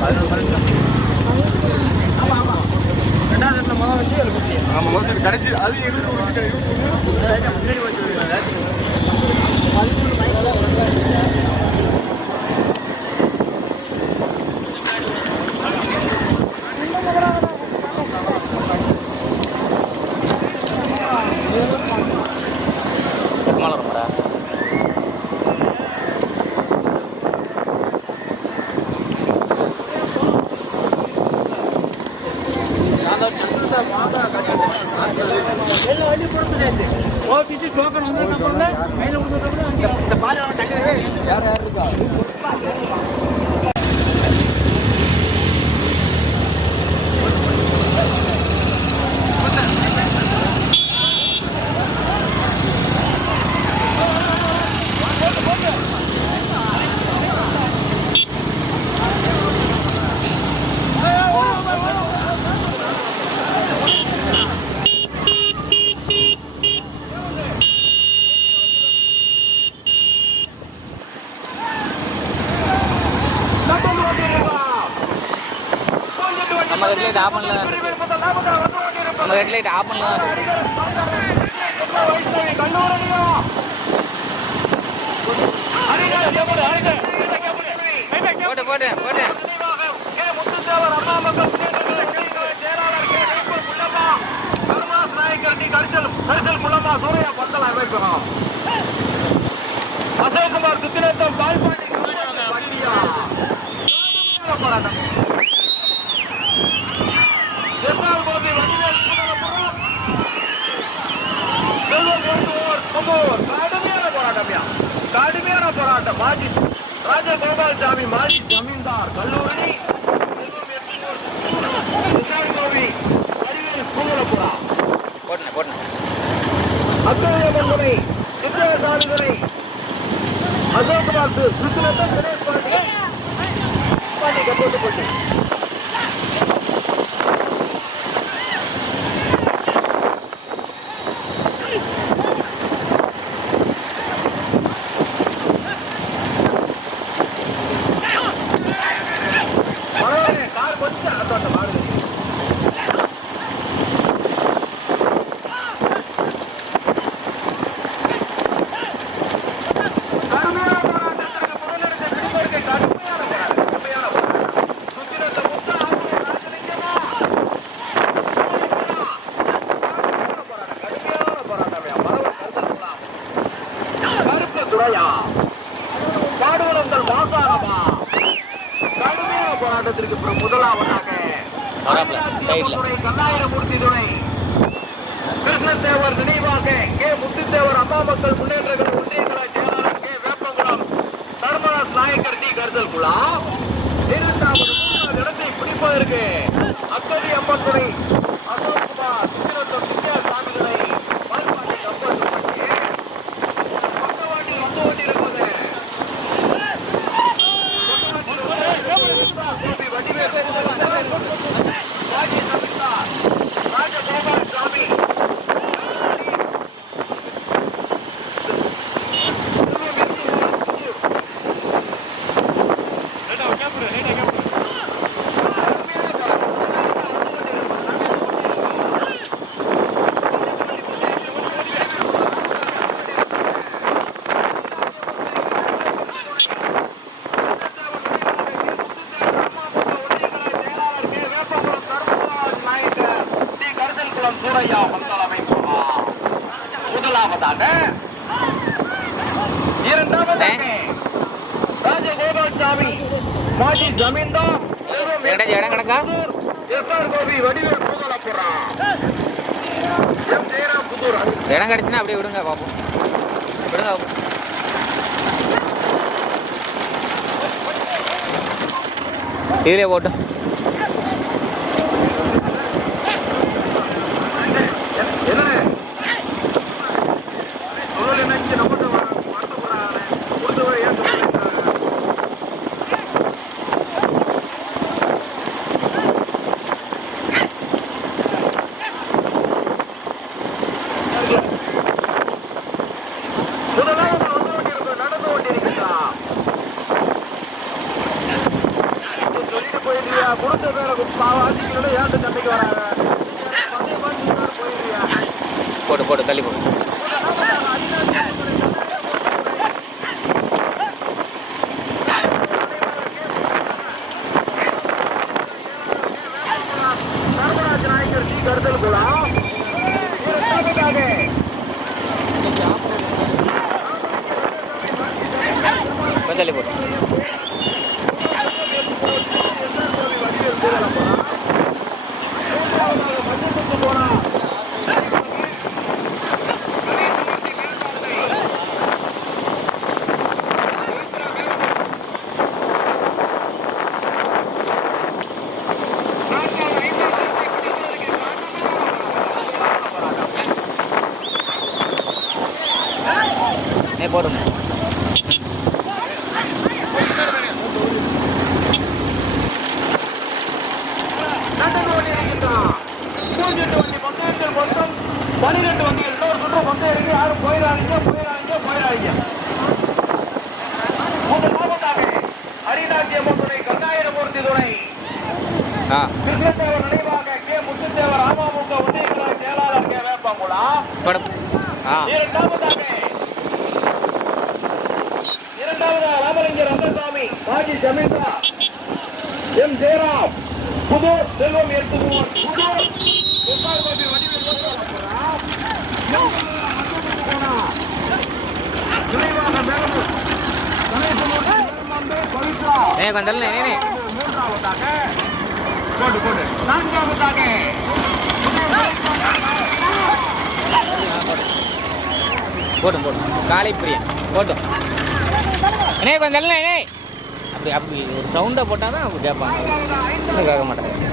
பதினொன்று ஆமாம் ரெண்டாவது இடத்துல முதல் குட்டி ஆமாம் மொத்தம் கடைசி அது இருபது முன்னாடி வச்சு டோக்கன் வந்ததுக்கப்புறம் இந்த பாரு அவன் யார் யார் இருக்கா நம்ம ஹெட்லைட் ஆஃப் பண்ணல நம்ம ஹெட்லைட் ஆஃப் பண்ணல போட்டு போட்டு போட்டு அசோக்குமார் சுத்தினத்தம் பால்பாண்டி போராட்டம் எஸ்ஆர் கோபி வடிவேல் சுந்தரபுரம் செல்வம் கொம்பூர் கடுமையான போராட்டம்யா கடுமையான போராட்டம். மாஜி ராஜகோபால் சாமி மாஜி ஜமீன்தார் கல்லூரி. செல்வம் வேண்டுவோர் எஸ்ஆர் கோபி வடிவேல் சுந்தரபுரா போட்டுனேன் போட்டுனேன் அக்கரையம்மன் துணை சித்திரகாளி துணை அசோக்குமார் சுத்தினத்தம் தினேஷ் பாண்டி பாண்டி கப்போட்டு போட்டு பரவாயில்லை, கார் கொஞ்சம் அந்த அந்த மாடு கடுமையான போராட்டத்திற்கு முதலிடத்தை பிடிப்பதற்கு கடுமையான போராட்டம், கடுமையான போராட்டம். சுத்திரத்தை முத்தா, ஆவுடைய ராஜலிங்கமா? கடுமையான போராட்டம், கடுமையான போராட்டம்யா. பரவல் கருத்தலாம். துறையா பாடுவனங்கள் வாசாரமா கடுமையான போராட்டத்திற்கு பிறகு முதலாவதாக கல்லாயிரமூர்த்தி துணை கிருஷ்ணதேவர் நினைவாக கே. முத்துத்தேவர் அம்மா மக்கள் முன்னேற்ற ஒன்றியங்கள செயலாளர் கே. வேப்பகுளம் தர்மராஜ் நாயக்கர் டி. கருதல் குழா இரண்டாவது இடத்தை பிடிப்பதற்கு அக்கடி அம்மன் துணை அசோக்குமார் சுத்திரத்தம் வித்யாசாமி துணை மறுபாட்டி கப்பல் துணைக்கு பக்கவாட்டில் வந்து கொண்டிருப்பது ராஜகோபால் சாமி முதலாவதாக இரண்டாவதாக ராஜகோபால்சாமி மாஜி ஜமீன்தார் இடம் கிடக்கா? எஸ்ஆர் கோபி வடிவேல் பூதலப்புறா. எம் ஜெயராம் புதூர் இடம் கிடச்சுன்னா அப்படியே விடுங்க பார்ப்போம் விடுங்க பார்ப்போம். இதுலயே போட்டு என்ன முதல்ல நினைச்சு நம்மகிட்ட வர- வரட்டு போறாங்க. கொடுத்து போய் ஏன் சொல்லிட்டு முதலாவது வந்து கொண்டிருப்பது நடந்து கொண்டிருக்கிறார் கொடுத்த பேரை வாசிக்கிறோட ஏன் சண்டைக்கு வராங்க பந்தயம் பார்த்து நீ வேற போயிருக்கியா போட்டு போட்டு தள்ளி போடு தர்மராஜ நாயக்கர் டி கருத்தல் குளம் இரண்டாவதாக கொஞ்சம் தள்ளி போட்டு ஏ போடும் பன்னிரெண்டு வண்டிகள் இன்னொரு சுற்று பந்தயம் இருக்கு யாரும் போயிடாதீங்க போயிடாதீங்க போயிடாதீங்க மூன்று மாவட்டாக துணை கங்காயிரமூர்த்தி துணை ஆ. கிருஷ்ணதேவர் நினைவாக கே முத்துத்தேவர் அமமுக ஒன்றியக்குழு செயலாளர் கே இரண்டாவதாக ராமலிங்கர் ரங்கசாமி மாஜி ஜமீன்தார் எம் ஜெயராம் புதூர் செல்வம் எடுத்துக்குவோம் புதூர் முன்னாள் கோபி வடிவில் போட்டு போட்டு. நான்காவதாக. போட்டும் போட்டும் காலை பிரியா போட்டும் அண்ணே கொஞ்சம் அப்படி அப்படி ஒரு சவுண்டை போட்டால் தான் அவங்க கேட்பாங்க. கேட்க மாட்டாங்க.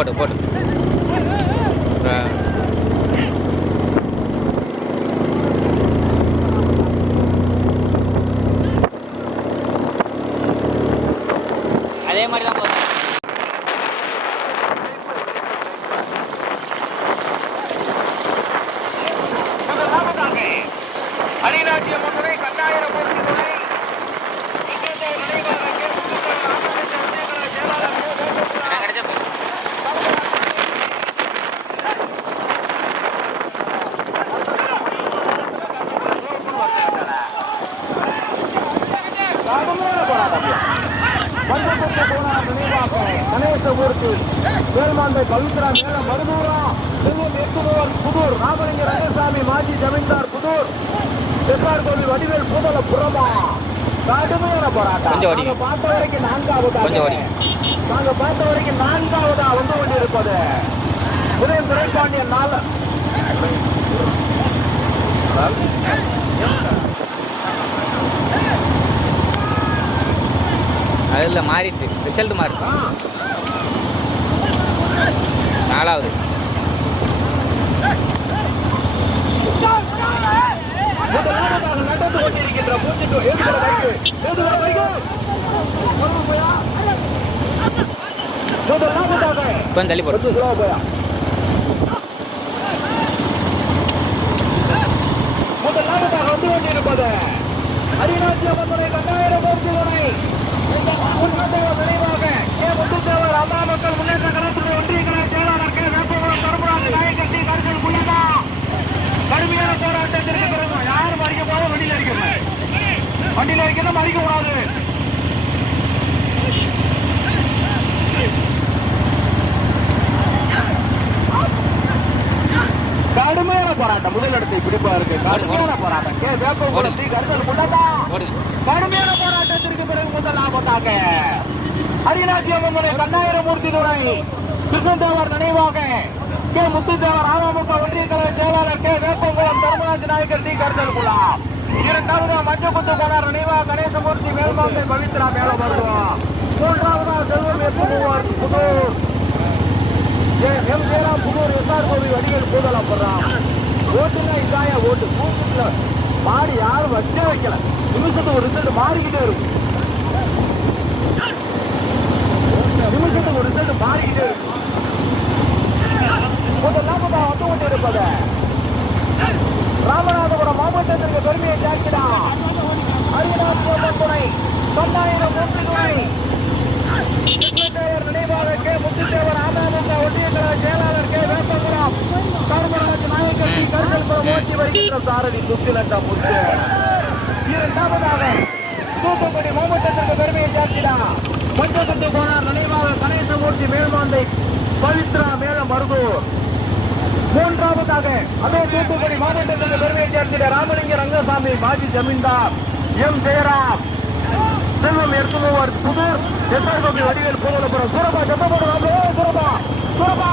போட்டு போட்டு போட்டு ஆ. அதே மாதிரி தான் போதும் முதலாவதாக அணிநாட்டிய முன்னுரை கண்ணாயிரம் கோடி துணை இன்றைய நினைவாக கேட்கப்பட்ட ராமகிருஷ்ண விஜயகர செயலாளர் கே. வேலுப்பிள்ளை. நான் கிடைச்சா போதும் கடுமையான போராட்டம் மஞ்சப்பட்ட போனார் நினைவாக கணேசமூர்த்தி வேல்மாந்தை பவித்ரா மேல மருதூரா செல்வம் எட்டுமுவர் புதூர் ராமலிங்க ரங்கசாமி மாஜி ஜமீன்தார் புதூர் செக்கார் கோவில் வடிவேல் புதல புறமா கடுமையான போராட்டம் கொஞ்சம் பார்த்த வரைக்கும் நான்காவது கொஞ்சம் நாங்க பார்த்த வரைக்கும் நான்காவதா வந்து கொண்டிருப்பது உதயம் துரைப்பாண்டியன் நாள். அதில் மாறிட்டு ரிசல்ட் மாறிட்டோம். நாலாவது. இப்போ தள்ளி போட்டு கொஞ்சம் slow முதலாவதாக வந்து கொண்டிருப்பது வண்டியில் அடிக்கணும் அடிக்க கூடாது கடுமையான போராட்டம். முதலிடத்தை பிடிப்பா இருக்கு கடுமையான போராட்டம் கடுமையான போராட்டத்திற்கு பிறகு முதல் லாபத்தாக அரியநாட்டியம்மனை கண்ணாயிரமூர்த்தி துறை கிருஷ்ணதேவர் நினைவாக கே. முத்துதேவர் அமமுக ஒன்றிய கழக செயலாளர் கே. வேப்பங்குளம் தர்மராஜ் நாயக்கர் டி. குலாம் இரண்டாவது மஞ்சக்குத்து நினைவாக கணேசமூர்த்தி மேல்மாந்தை பவித்ரா மேல மூன்றாவதா செல்வம் ஏற்படுவார் புதூர். எம். ஜெயராம் புதூர் எஸ்ஆர் கோவி வடிகள் பூதலம் போடுறான். ஓட்டுனா இதாயா ஓட்டு. கூட்டுல மாடி யாரும் வச்சே வைக்கல. நிமிஷத்துக்கு ஒரு ரிசல்ட் மாறிக்கிட்டே இருக்கும் நிமிஷத்துக்கு ஒரு ரிசல்ட் மாறிக்கிட்டே இருக்கும் முதலாமதா வந்து கொண்டு இருப்பது ராமநாதபுரம் மாவட்டத்திற்கு பெருமையை சேர்க்கிறார். அரியநாத் துணை தொள்ளாயிரம் ஒன்று துணை கிருஷ்ணதேவர் நினைவாக கே. முத்துச்சேவர் அமமுக ஒன்றிய செயலாளர் கே. வேப்பகுளம் கருமராஜ் நாயக்கர் டி கருங்கல்புரம் ஓட்டி வருகின்ற சாரதி சுத்திலட்ட முத்து. இரண்டாவதாக தூத்துக்குடி மாவட்டத்திற்கு பெருமையை சேர்க்கிறார். மஞ்சக்குத்து போனார் நினைவாக கணேசமூர்த்தி மேல்மாந்தை பவித்ரா மேல மருதூர். மூன்றாவதாக அதே தூத்துக்குடி மாவட்டத்தில் பெருமையை சேர்க்கிற ராமலிங்க ரங்கசாமி மாஜி ஜமீன்தார். எம் ஜெயராம். செல்வம் எடுத்துவர் புதூர். எஸ்ஆர்கோபி வடிவேல் போதலப்புறம் சூரபா ஜப்பபுரம் சூரபா. சூரபா.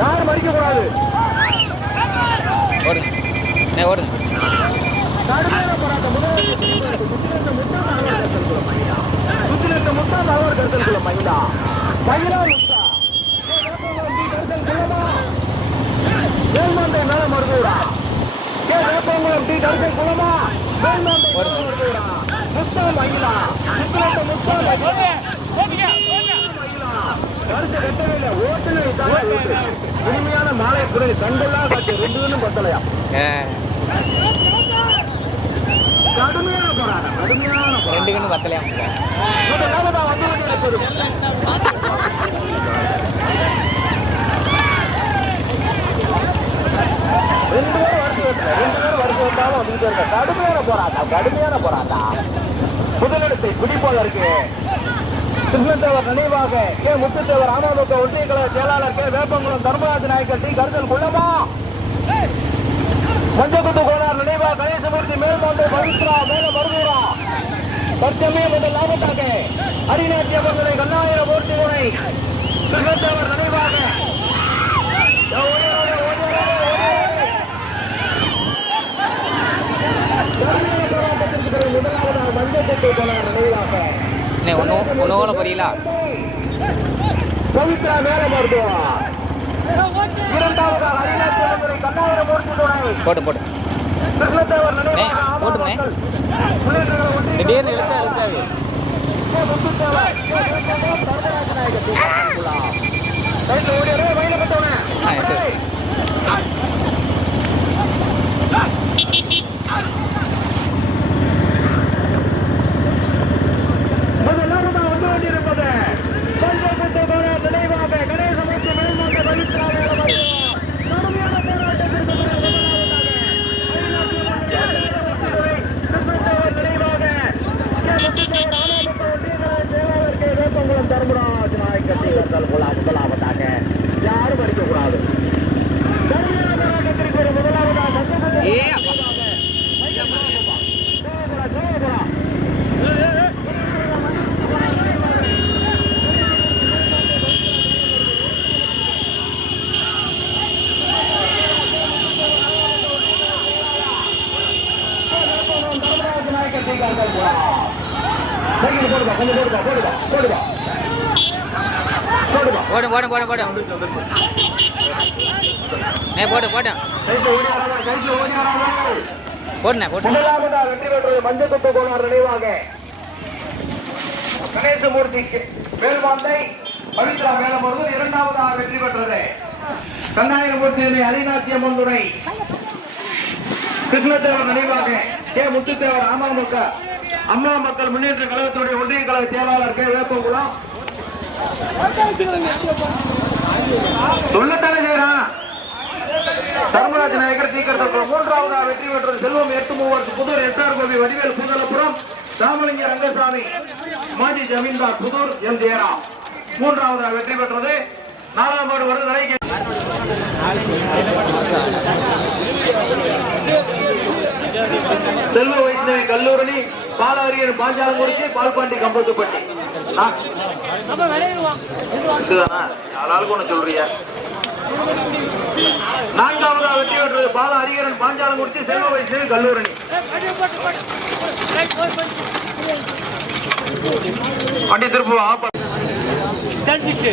யாரும் மறிக்க கூடாது ஓடுங்க ஓடுங்க இனிமையான மாலை குறை கண்டெல்லாம் காட்டு ரெண்டு பத்தலையா கடுமையான போராட்டம். கடுமையான ரெண்டு கண்ணு பத்தலையா போராட்டம் கடுமையான போராட்டம் முதலிடத்தை பிடிப்பதற்கு சிங்கத்தேவர் நினைவாக கே முத்துத்தேவர் ராமாமுக ஒன்றிய கழக செயலாளர் கே வேப்பங்குளம் தர்மராஜ நாயக்கர் டி கருத்தல் குள்ளமா மஞ்சக்குத்து கோணா கருமையான போராட்டத்திற்கு பிறகு முதலாவதாக மஞ்சக்குத்து கோனார் நினைவாக. அண்ணே ஒன்று ஒன்று ஓல போறீங்களா பவித்ரா மேல மருத்துவா. இரண்டாவதாக அரிநாட்டிய மங்களை கண்ணாயிர மூர்த்தி முறை போட்டு போட்டு நினைவாக போட்டுமே. திடீர்னு இழுத்தா இழுக்காது ஆ, எட்டு. தர்மராஜ் நாயக்கத்தை முதலாவதாக யாரும் அடிக்கக்கூடாது கடுமையான போராட்டத்திற்கு ஒரு முதலாவதாக சட்டமன்ற ஏ அப்பா போடு போடு போடு போடு ஏ போடு போட்டு போட்டுண்ணே போட்டு முதலாவதாக வெற்றி பெற்றது நினைவாக. கணேசமூர்த்தி வேல்வாந்தை பவித்ரா மேலமருதூர் இரண்டாவதாக வெற்றி பெற்றது. கண்ணாயிரமூர்த்தி ஹரிநாத்தியம் துணை கிருஷ்ணதேவர் நினைவாக. கே. முத்துத்தேவர் அமமுக. அம்மா மக்கள் முன்னேற்ற கழகத்துடைய ஒன்றிய கழக செயலாளர் கே. வேப்பங்குளம் சொல்லத்தானே செய்யறான் தர்மராஜ் நாயகர் சீக்கிரத்தில் மூன்றாவதாக வெற்றி பெற்றது செல்வம் எட்டு மூவர் புதூர் எஸ்ஆர் கோபி வடிவேல் பூதலபுரம் ராமலிங்க ரங்கசாமி மாஜி ஜமீன்தார் புதூர் எம் ஜெயராம். மூன்றாவதாக வெற்றி பெற்றது. நாலாம் ஆண்டு வருது. நிலைக்கு செல்வ வைஷ்ணவி கல்லூரணி பாலாரியர் பாஞ்சாலங்குறிச்சி பால்பாண்டி கம்பத்துப்பட்டி. சொல்றியா நான்காவதாக வெற்றி பெற்றது பால ஹரிகரன் பாஞ்சாலங்குறிச்சி செல்வ சிறு கல்லூரணி. வண்டி திருப்புவா தெரிஞ்சிச்சு